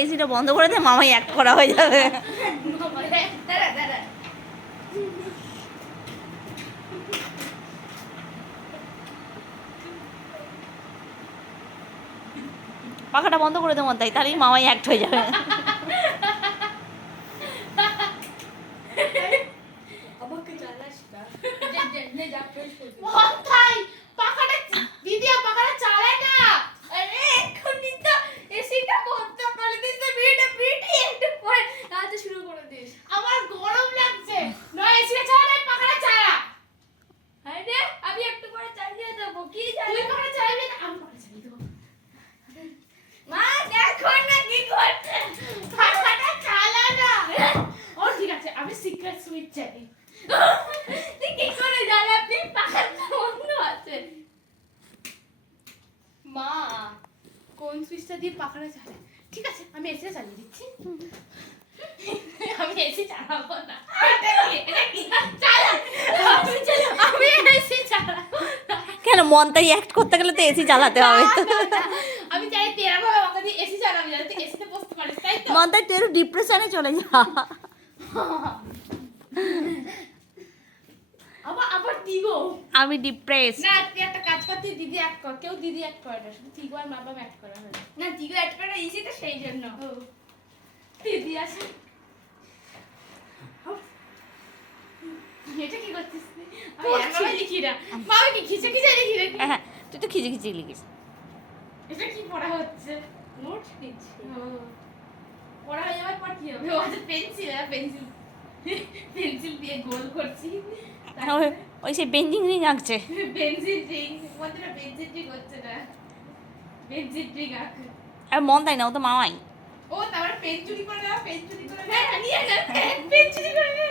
এসিটা বন্ধ করে দে, মামাই অ্যাক্ট করা হয়ে যাবে। পাখাটা বন্ধ করে দে মন্তাই, তাহলেই মামাই অ্যাক্ট হয়ে যাবে। মা কোন সুইচটা দিয়ে পাখাটা চালায়? ঠিক আছে, আমি এসিটা চালিয়ে দিচ্ছি। আমি এসি চালাবো না। আমি এসি চালাবো। কেন, মন্তাই অ্যাক্ট করতে গেলে তো এসি চালাতে হবে। আমি চাই তেরা ভাবে আমাকে দিয়ে এসি চালাবি, যাতে এসিতে বসতে পারিস, তাই তো? মন্তাই তুই একটু ডিপ্রেশনে চলে যা। আবার দিগো। আমি ডিপ্রেস। না, তুই একটা কাজ কর, তুই দিদি অ্যাড কর। কেউ দিদি অ্যাড করে না, শুধু তিগো আর বাবা অ্যাড করা হয়। না দিগো অ্যাড করা ইজি তো, সেই জন্য। দিদি আছে। এটা কি করছিস তুই? আমি এভাবে লিখি না। বাবা কি খিচে খিচে লিখি রে? হ্যাঁ, তুই তো খিচে খিচে লিখিস। এটা কি পড়া হচ্ছে? নোট দিচ্ছি। পড়া হয়ে যাওয়ার পর কি হবে? ও আচ্ছা, পেন্সিল দিয়ে গোল করছি। ওই সেই বেঞ্জিং রিং আঁকছে। পেন্সিল রিং, ওদের পেন্সিল রিং হচ্ছে না। পেন্সিল রিং আঁক। আর মন্তাই না, ও তো মামাই। ও তারপরে পেন চুরি করে না, পেন চুরি করে না। হ্যাঁ, নিয়ে যা, পেন চুরি করে না।